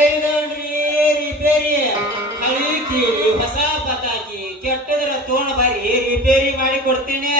ಕೇಳಿದವನ್ರಿ repair ಹಳಿ ಕೀಳಿ ಹೊಸ ಪತಾಕಿ ಕೆಟ್ಟದ್ರ ತೋಣ ಬಾರಿ ರಿಪೇರಿ ಮಾಡಿ ಕೊಡ್ತೀನಿ.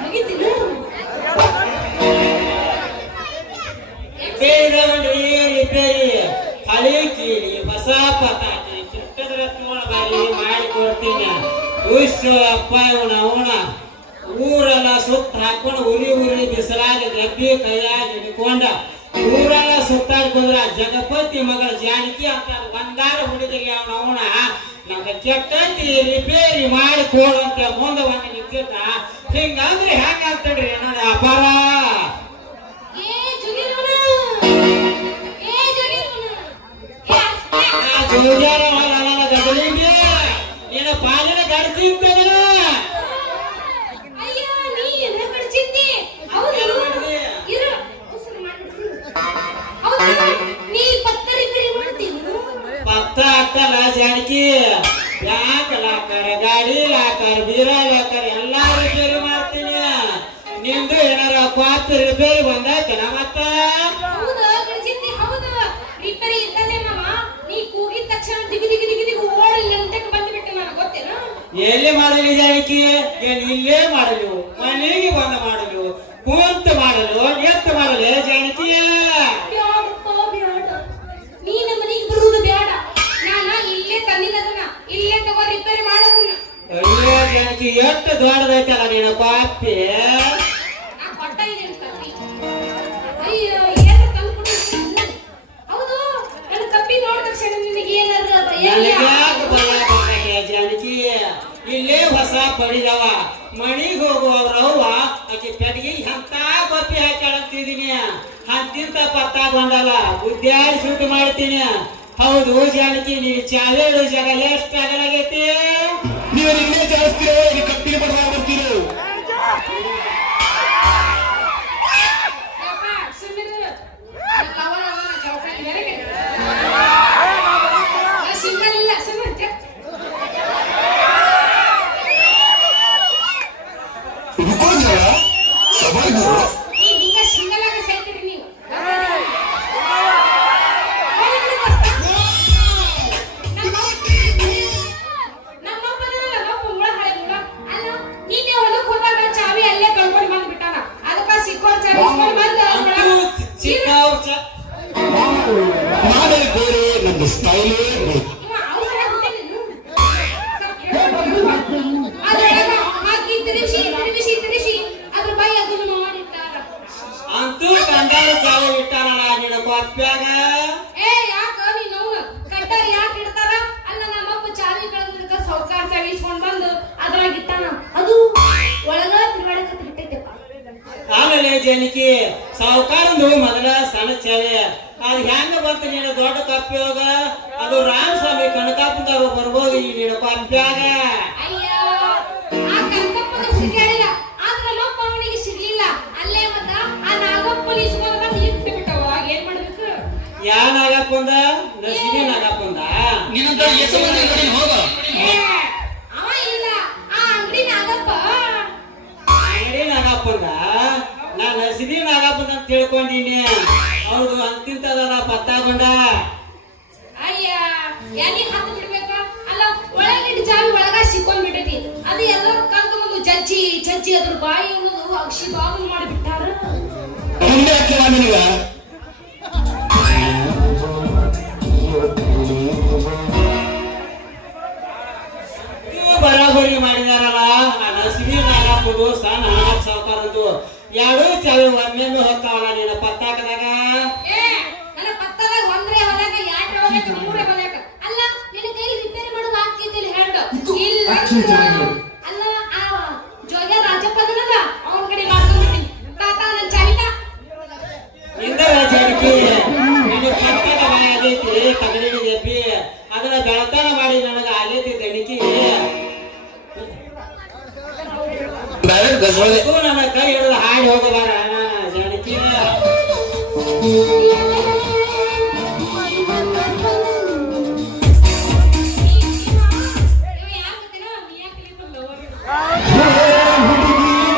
ಮುಗಿತೀನ ರಿಪೇರಿ ಹಳಿ ಕೀಳಿ ಹೊಸ ಪತಾಕಿ ಕೆಟ್ಟದ್ರ ತೋಳ ಬಾರಿ ಮಾಡಿ ಕೊಡ್ತೀನಿ ಅಪ್ಪ ಅವನ ಊರೆಲ್ಲ ಸುತ್ತ ಹಾಕೊಂಡು ಉರಿ ಬಿಸಿಲಾಗ ಗಬ್ಬಿ ಕೈಯಾಗ ಹಿಡ್ಕೊಂಡ ಊರೆಲ್ಲ ಸುತ್ತಾಡ್ಕೊಂಡ್ರ ಜಗಪತಿ ಮಗಳ ಜಾನಕಿ ಅಂತ ಒಂದಾರ ಹುಡುಗಿಗೆ ಅವನ ನಮ್ಗೆ ಕೆಟ್ಟಂತಿ ರಿಪೇರಿ ಮಾಡಿ ಕೊಡಂತ ಮುಂದೆ ಒಂದು ನಿಂತಿದ್ದ ಹಿಂಗಂದ್ರೆ ಹೆಂಗಾಗ್ತಡ್ರಿ ಅನ್ನೋದು ವ್ಯಾಪಾರ ನಿನ್ನ ಪಾಲಿನ ಗಡ್ತಿ ಪತ್ತ ಅಕ್ಕಲ್ಲ ಜಾನಕಿ ಯಾಕೆ ಲಾಕರ್ ಗಾಡಿ ಲಾಕರ್ ಬೀರಾ ಲಾಕರ್ ಎಲ್ಲಾ ರಿಪೇರಿ ಮಾಡ್ತೀನಿ ನಿಂದು ಏನಾರ ಪಾಪ ರಿಪೇರಿ ಬಂದಾಯ್ತನ ಮತ್ತ ಎಲ್ಲಿ ಮಾಡಲಿ ಜಾನಕಿ ಏನ್ ಇಲ್ಲೇ ಮಾಡಲು ಮನೆಗೆ ಬಂದ ಮಾಡಲು ಕುಂತ ಮಾಡಲು ಎತ್ತ ಮಾಡಲು ಜಾನಕಿ ನೀನ ಮನೆಗೆ ಬರುವುದು ಬೇಡ ನಾನ ಇಲ್ಲೇ ತಂದಿದ್ದದನ್ನ ಇಲ್ಲೇ ತಗೋ ರಿಪೇರಿ ಮಾಡೋದನ್ನ ಅಯ್ಯೋ ಜಾನಕಿ ಎಷ್ಟು ದೊಡ್ಡದೈತಲ್ಲ ನೀನ ಪಾಪಿ ನಾ ಕೊಟ್ಟ ಇದ್ದೇನೆ ಕಪ್ಪಿ ಅಯ್ಯೋ ಏನು ತಂದು ಕೊಡು ಹೌದು ನನ್ನ ಕಪ್ಪಿ ನೋಡಿದ ತಕ್ಷಣ ನಿನಗೆ ಏನಾದ್ರು ಜಾನಕಿ ಇಲ್ಲೇ ಹೊಸ ಪಡಿದವ ಮಣಿಗೆ ಹೋಗುವವ್ರವ್ವ ಆಕೆ ಪೆಟ್ಟಿಗೆ ಎಂತ ಬಪ್ಪಿ ಹಾಕ್ಯಾಳಂತಿದೀನಿ ಅಂತಿಂತ ಪತ್ತ ಬಂದಲ್ಲ ಬುದ್ಧಿಯಾಗಿ ಸುಟ್ಟು ಮಾಡ್ತೀನಿ ಹೌದು ಜಾನಕಿ ನೀವು ಚಾವೇಳು ಜಾಗ ಎಷ್ಟು ಆಗಲಾಗೈತಿ ನೀವು ನಿನ್ನೆ ಜಾಸ್ತಿ ಕಪ್ಪಿಗೆ ಬರ್ತೀರೋ ನಾನೇ ಬೇರೆ ನನ್ನ ಸ್ಟೈಲೇ ಅಂತೂ ಕಂಡಾರ ಸಾವು ಇಟ್ಟಾನಲ್ಲ ನಿನ್ನ ಕೊಪ್ಪ್ಯಾಗ ಸೌಕಾರ ಚಾವಿಸ್ಕೊಂಡ್ ಬಂದು ಅದ್ರಾಗ ಇಟ್ಟಾನ ಅದು ಒಳಗ ತಿರುಗಾಡಕತ್ತ ಬಿಟ್ಟೈತೆಪ್ಪ ಆಮೇಲೆ ಜಾನಕಿ ಸಾವುಕಾರಂದು ಮೊದಲ ಸಣ್ಣ ಚಾವೆ ಅದು ಹೆಂಗ ಬಂತ ನೀನು ದೊಡ್ಡ ಕಪ್ಪಿಯೋಗ ಅದು ರಾಮಸ್ವಾಮಿ ಕನಕಾಪದವ್ರು ಬರ್ಬೋದು ಈ ನಿನ್ನ ಕೊಪ್ಪ್ಯಾಗ ಅಯ್ಯ ಆ ಕನಕಪ್ಪನ ಸಿಗ್ಯಾಳಿಲ್ಲ ಆದ್ರ ನಮ್ಮಪ್ಪ ಅವನಿಗೆ ಸಿಗ್ಲಿಲ್ಲ ಅಲ್ಲೇ ಮತ್ತ ಆ ನಾಗಪ್ಪನ ಇಸ್ಕೊಂಡ್ ಬಂದು ಇಟ್ಟು ಬಿಟ್ಟವ ಏನ್ ಮಾಡ್ಬೇಕು ಯಾ ನಾಗಪ್ಪಂದ ನಸಿನಿ ನಾಗಪ್ಪಂದ ನಿನ್ನಂತ ಎಷ್ಟು ಮಂದಿ ನೋಡಿ ಹೋಗ ಅವ ಇಲ್ಲ ಆ ಅಂಗಡಿ ನಾಗಪ್ಪ ಅಂಗಡಿ ನಾಗಪ್ಪಂದ ನಾ ನಸಿನಿ ನಾಗಪ್ಪಂದ ಅಂತ ತಿಳ್ಕೊಂಡಿನಿ ಹೌದು ಅಂತಿಂತದಲ್ಲ ಪತ್ತಾಗೊಂಡ ಅಯ್ಯ ಎಲ್ಲಿ ಹತ್ತು ಬಿಡ್ಬೇಕ ಅಲ್ಲ ಒಳಗಿಟ್ಟು ಚಾವಿ ಒಳಗ ಸಿಕ್ಕೊಂಡ್ ಬಿಟ್ಟೈತಿ ಅದು ಎಲ್ಲರೂ ಕಲ್ತ್ಕೊಂಡು ಜಜ್ಜಿ ಅದ್ರ ಬಾಯಿ ಅನ್ನೋದು ಅಕ್ಷಿ ಬಾಬು ಮಾಡಿಬಿಟ್ಟಾರ ಮುಂದೆ ಹಾಕಿಲ್ಲ ನಿನಗ ಬರಾಬರಿ ಮಾಡಿದಾರಲ್ಲ ಆ ನಸಿನಿ ನಾಗಪ್ಪದು ಸಣ್ಣ ನಾಗಪ್ಪ ಸಾವುಕಾರದ್ದು ಎರಡು ಚಾವಿ ಒಮ್ಮೆಮ್ಮೆ ಹೋಗ್ತಾವಲ್ಲ ನಿನ್ನ ಪತ್ತಾಕದಾಗ ನನ್ನ ಪತ್ತದಾಗ ಒಂದ್ರೆ ಹೊಲಕ ಯಾಕೆ ಹೊಲಕ ಮೂರೇ ಹೊಲಕ ಅಲ್ಲ ನಿನ್ನ ಕೈಲಿ ರಿಪೇರಿ ಮಾಡೋದು ಆಗ್ತಿದ್ದಿಲ್ಲ ಹೇಳು ಇಲ್ಲ ಅಲ್ಲ ಆ ಜೋಗ್ಯ ರಾಜಪ್ಪ ಅದನಲ್ಲ ಅವನ ಕಡೆ ಮಾಡ್ಕೊಂಡ್ಬಿಡ್ತೀನಿ ತಾತ ನನ್ನ ಚಾವಿತ ಇಂದರ ಜಾನಕಿ ನಿನ್ನ ಪತ್ತದ ಬಾಯಿ ಆಗೈತಿ ಕಗಡಿಗೆ ಎಬ್ಬಿ ಅದನ್ನ ಬೆಳತನ ಮಾಡಿ ನನಗ ಆಗೈತಿ ದಣಿಕಿ ನನ್ನ ಕೈ ಹಿಡಿದು ಹಾಡಿ ಹೋಗಬಾರ ಜಾನಕಿ ಯಾಕೆ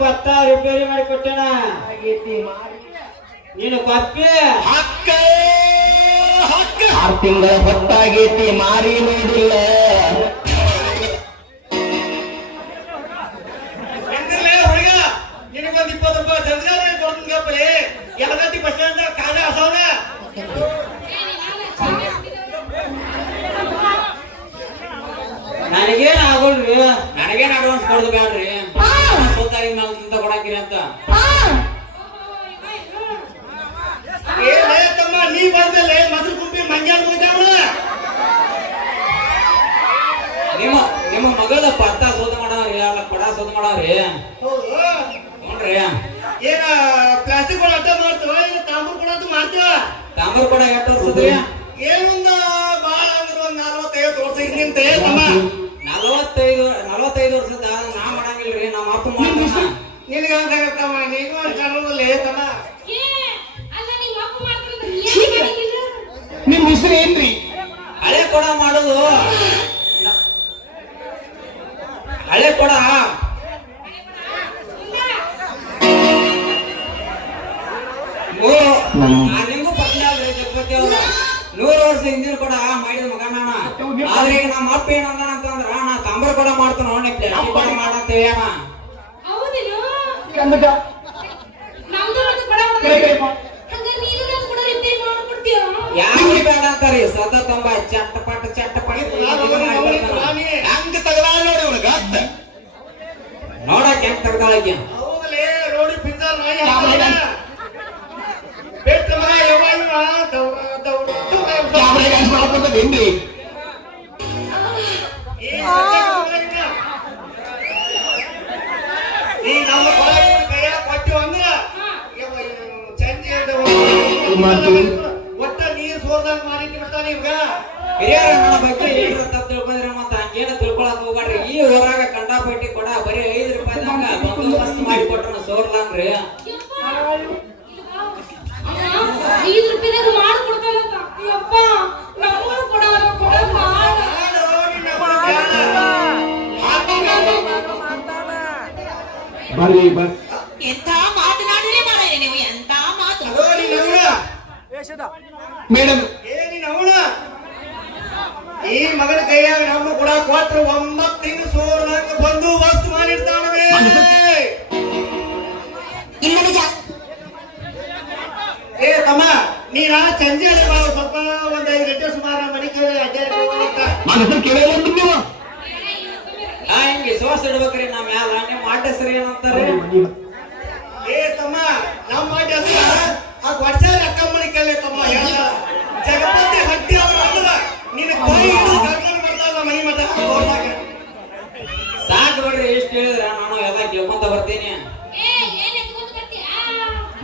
ಪತ್ತ ರಿಪೇರಿ ಮಾಡಿ ಕೊಟ್ಟಣ ನೀನು ಕೊಪ್ಪಿ ಹಕ್ಕ ಹಕ್ಕ 6 ತಿಂಗಳ ಹೊತ್ತಾಗೈತಿ ಮಾರಿ ನೋಡಿಲ್ಲ ಹುಡುಗ ನಿನಗೊಂದು 20 ರೂಪಾಯಿ ಜಂಜಾರ ಕೊಡ್ತೀನಪ್ಪಿ ಎಲ್ಲಗತ್ತಿ ಬಸ್ ಸ್ಟ್ಯಾಂಡ್ ಕಾಲ ಹಸವನ ನನಗೇನ್ ಆಗೋಲ್ರಿ ನನಗೇನ್ ಅಡ್ವಾನ್ಸ್ ಕೊಡುದು ಬ್ಯಾಡ್ರಿ ಸೋತಾರಿ ನಾಲ್ಕಿಂತ ಕೊಡಾಕಿರಿ ಅಂತ ಏ ತಮ್ಮ ನೀ ಬಂದಲ್ಲ ಮೊದಲು ಗುಂಪಿ ಮಂಗ್ಯಾನ ಮುಗಿದವಳ ನಿಮ್ಮ ಮಗದ ಪತ್ತ ಸೋದ ಮಾಡವ್ರಿ ಅಲ್ಲ ಕೊಡ ಸೋದ ಮಾಡವ್ರಿ ಹೌದು ನೋಡ್ರಿ ಏನ ಪ್ಲಾಸ್ಟಿಕ್ ಕೊಡ ಅಡ್ಡ ಮಾಡ್ತೀವ ಏನು ತಾಂಬೂರ್ ಕೊಡ ಅಂತ ಮಾಡ್ತೀವ ತಾಂಬೂರ್ ಕೊಡ ಎಷ್ಟು ವರ್ಷದ್ರಿ ಏನೊಂದ ಬಾಳ ಅಂದ್ರೆ ಒಂದ್ 45 ವರ್ಷ ಹಿಂದಿಂತೆ ತಮ್ಮ 45 ವರ್ಷದ ನಾ ಮಾಡಂಗಿಲ್ರಿ ನಮ್ಮ ಅಪ್ಪ ಮಾಡ್ತಾನ ನಿನಗಾಗತ್ತಮ್ಮ ನೀನು ಕಾಣೋದಿಲ್ಲ ತಮ್ಮ ನಿಮ್ ಹೆಸರು ಏನ್ರಿ ಹಳೆ ಕೊಡ ಮಾಡುದು ಹಳೆ ಕೊಡ ನಿಮಗೂ ಪಟ್ಟಾಳ್ರಿ ಜಗಪತಿ ಅವ್ರ 100 ವರ್ಷ ಹಿಂದಿನ ಕೊಡ ಮಾಡಿದ ಮಗ ನಾನ ಆದ್ರೆ ಈಗ ನಮ್ಮ ಅಪ್ಪ ಏನಂದಾನ ಅಂತಂದ್ರ ನಾ ತಾಂಬರ್ ಕೊಡ ಮಾಡ್ತಾನ ನೋಡಿ ಪ್ಲಾಸ್ಟಿಕ್ ಕೊಡ ಮಾಡಂತೇಳಿ ಅಣ್ಣ ಯಾವ್ದು ಬೇಡ ಅಂತಾರಿ ಸತತಂಬ ಚಟ್ಟಪಟ ಹಂಗ ತಗಲಾಳ ನೋಡಿ ಅವನು ಗಾತ್ತ ನೋಡಕ್ ಹೆಂಗ್ ತಗದಾಳಕ್ಕೆ ಹೌದಲೇ ರೋಡಿ ಪಿಂಜಾರ್ ನಾಯಿ ಬೆಟ್ಟ ಮಗ ಯವ್ವ ದೌಡ ಮಾಡ್ಕೊಂಡೇನ್ರಿ ಈ ನಮ್ಮ ಕೈಯ ಕೊಟ್ಟು ಅಂದ್ರ ಒಟ್ಟ ನೀರ್ ಸೋರ್ದಂಗ ಮಾಡಿಟ್ಟು ಬಿಡ್ತಾನ ಇವಾಗ ಹಿರಿಯರ ನನ್ನ ಬಗ್ಗೆ ಏನ್ರ ತಪ್ಪು ತಿಳ್ಕೊಂಡ್ರೆ ಮತ್ತ ಹಂಗೇನ ತಿಳ್ಕೊಳಕ್ ಹೋಗ್ಬೇಡ್ರಿ ಈ ಊರಾಗ ಕಂಡಾಪಟ್ಟಿ ಕೊಡ ಬರೀ 5 ರೂಪಾಯಿದಾಗ ಬಂದೋಬಸ್ತ್ ಮಾಡಿ ಕೊಟ್ರ ಸೋರ್ಲಾನ್ರಿ 5 ರೂಪಾಯಿದಾಗ ಮಾಡಿ ಕೊಡ್ತಾನಂತ ಅಪ್ಪ ನಮ್ಮೂರು ಕೊಡ ಮಾಡ ಬರ್ರಿ ಬರ್ ಎಂತ ಮಾತನಾಡಿದ್ರೆ ಮಾರಾಯ ನೀವು ಎಂತ ಮಾತು ಮೇಡಮ್ ಏನಿ ನವಳ ಈ ಮಗನ ಕೈಯಾಗ ನಮ್ಮ ಕೂಡ ಕೊಟ್ರು 9 ತಿಂಗಳು ಸೋರ್ದಂಗ ಬಂದೋಬಸ್ತ್ ಮಾಡಿರ್ತಾನವೇ ಇಲ್ಲ ನಿಜ ಏ ತಮ್ಮ ನೀನ ಸಂಜೆ ಸ್ವಲ್ಪ ಒಂದ್ 5 ಗಂಟೆ ಸುಮಾರು ಮನೆ ಕೇಳಿ ಅಡ್ಡ ಕೇಳಿಲ್ಲ ನೀವು ಹಿಂಗೆ ಶ್ವಾಸ ಇಡ್ಬೇಕ್ರಿ ನಮ್ಮ ಮ್ಯಾಲ ನಿಮ್ಮ ಆಟ ಹೆಸರು ಏನಂತಾರೆ ಏ ತಮ್ಮ ನಮ್ಮ ಮಾಡಿ ಅದ್ರ ಆ ವರ್ಷ ಅಕ್ಕ ಮನೆ ಕೇಳಿ ತಮ್ಮ ಹೇಳ ಜಗಪತಿ ಹಟ್ಟಿ ಅವ್ರು ಅಂದ್ರ ನೀನು ಕೈ ಹಿಡಿದು ಕರ್ಕೊಂಡು ಬರ್ತಾವ ಮನೆ ಮಠ ಸಾಕು ಬಿಡ್ರಿ ಎಷ್ಟು ಹೇಳಿದ್ರ ನಾನು ಎಲ್ಲ ಕೇಳ್ಕೊಂತ ಬರ್ತೀನಿ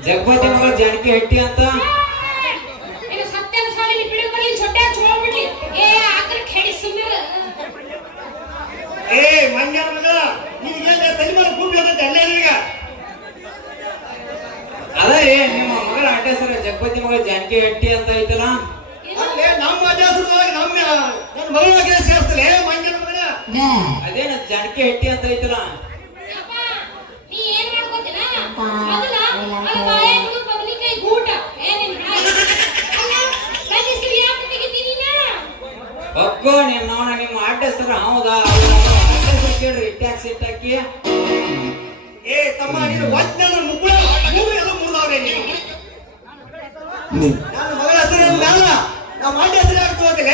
ಜಗಪತಿ ಮಗ ಜಾನಕಿ ಹಟ್ಟಿ ಅಂತ ಏ ಮಂಗ್ಯಾನ ಮಗ ನಿನಗೆ ತಲೆ ಮೇಲೆ ಕೂಡ್ಲಿ ಅಂತ ಅಲ್ಲೇ ನಿನಗ ಅದೇ ನಿಮ್ಮ ಮಗಳ ಆಟ ಹೆಸರು ಜಗಪತಿ ಮಗ ಜಾನಕಿ ಹಟ್ಟಿ ಅಂತ ಐತಲ್ಲ ಅಲ್ಲೇ ನಮ್ಮ ಅಡ್ಡಾಸರದಾಗ ನನ್ನ ಮಗಳಾಗೆ ಸೇರ್ಸ್ತಲೇ ಮಂಗ್ಯಾನ ಮಗನ ಅದೇನ ಜಾನಕಿ ಹಟ್ಟಿ ಅಂತ ಐತಲ್ಲ ಒಕ್ಕೋ ನಿಮ್ಮ ಆಟ ಹೆಸರು ಹೌದಾ ಕೇಳ್ರಿ ಟ್ಯಾಕ್ಸ್ ಇಟ್ಟಾಕಿ ಏ ತಮ್ಮ ನೀನು ಒತ್ತನ ಮುಗುಳ ಮೂರು ಎಲ್ಲ ಮುರಿದವ್ರೆ ನೀನು ನನ್ನ ಮಗಳ ಹೆಸರು ಮ್ಯಾಲ ನಮ್ಮ ಆಟ ಹೆಸರು ಆಗ್ತೋದಿಲ್ಲ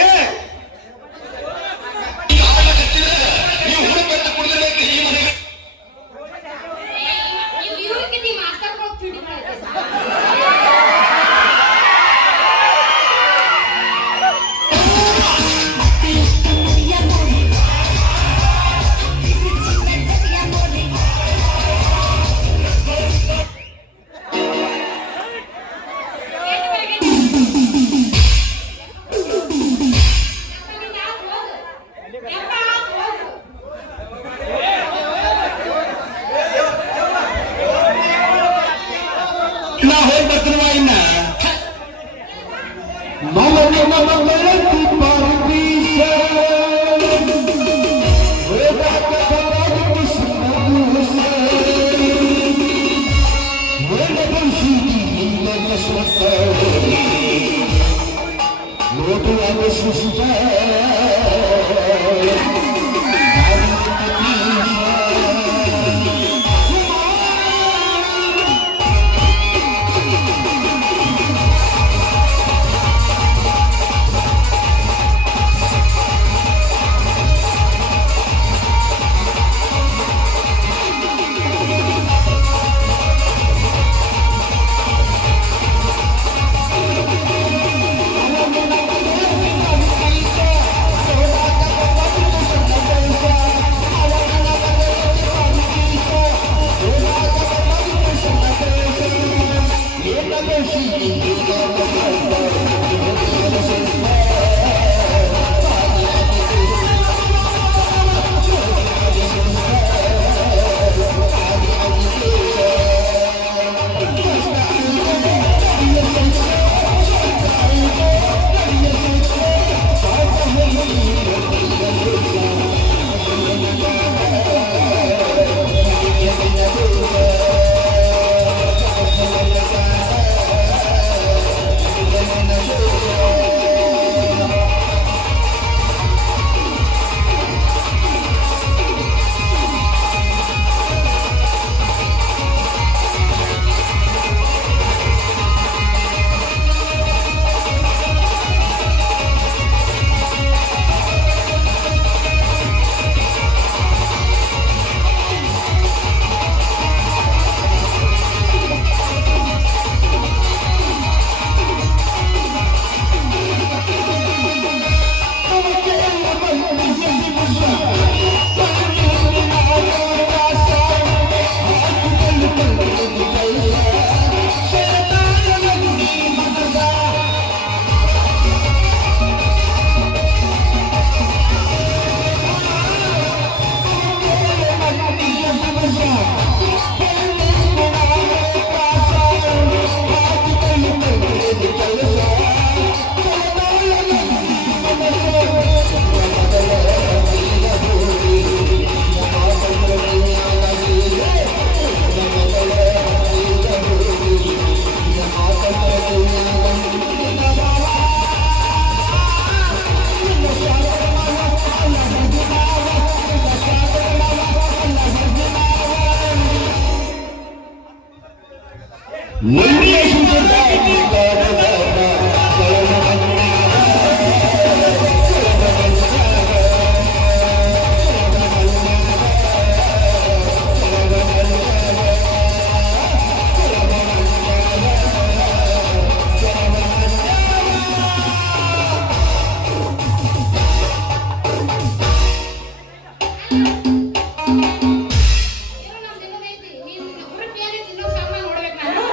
ಏನೋ ನಮ್ದು ಇನ್ನೊಂದೈತಿ. ನೀನು ಹುಡುಕಿ ಏನೈತಿ ಇನ್ನೊಂದ್ ಸಾಮಾನ್ ನೋಡ್ಬೇಕು ನಾನು.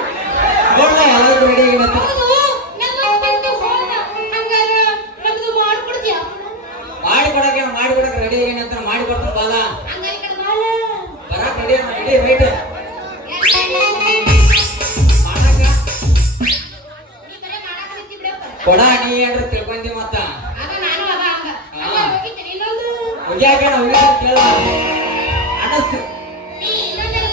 ನೋಡ್ಲ ಎಲ್ಲರಿಗೂ ರೆಡಿ ಆಗಿನತ್ತ ಹೌದು, ನನ್ನ ಬಿಟ್ಟು ಹೋದ. ಹಂಗಾರ ನಮ್ದು ಮಾಡ್ಕೊಡ್ತೀಯ? ಮಾಡಿಕೊಡಕ್ಕೆ ರೆಡಿ ಆಗಿನಂತ ಮಾಡಿ ಕೊಡ್ತಾನ ಬಾಲ ಹಂಗಾರ ಈ ಕಡೆ ಬಾಳ. ಬರಾಕ್ ರೆಡಿ ವೇಟ್ ಮಾಡಕ ನೀ ಬರೇ ಮಾಡಾಕತ್ತಿ ಬಿಡಪ್ಪ. ಕೊಡ ನೀ ಏನ್ರ ತಿಳ್ಕೊಂಡಿ ಮತ್ತ ಆಗ ನಾನು ಅದ ಹಂಗ. ಹಾ. ಹಂಗಾರ ಹೋಗಿದ್ದೇನೆ ಇನ್ನೊಂದು. ಹೋಗ್ಯಾಕ ಕೇಳ ಅನ್ನಿಸ್ತು ನೀ ಇನ್ನೊಂದೇನು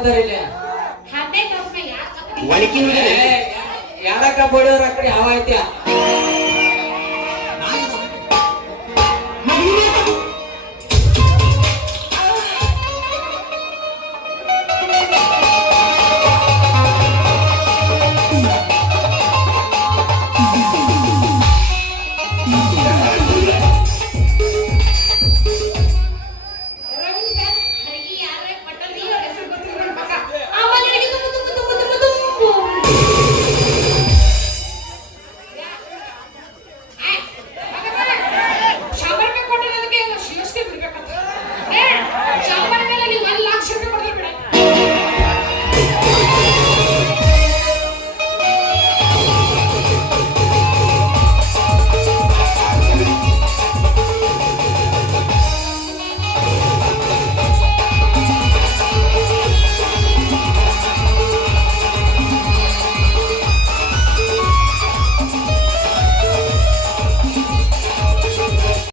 ಬರ್ತಾರ ಇಲ್ಲಿ ಹಂಡೆ ಕಪ್ನ ಯಾಕೆ ಒಣಕಿ ಎಡಕ್ಕ ಬಡಿಯೋರ ಆ ಕಡೆ ಯಾವ ಐತಿ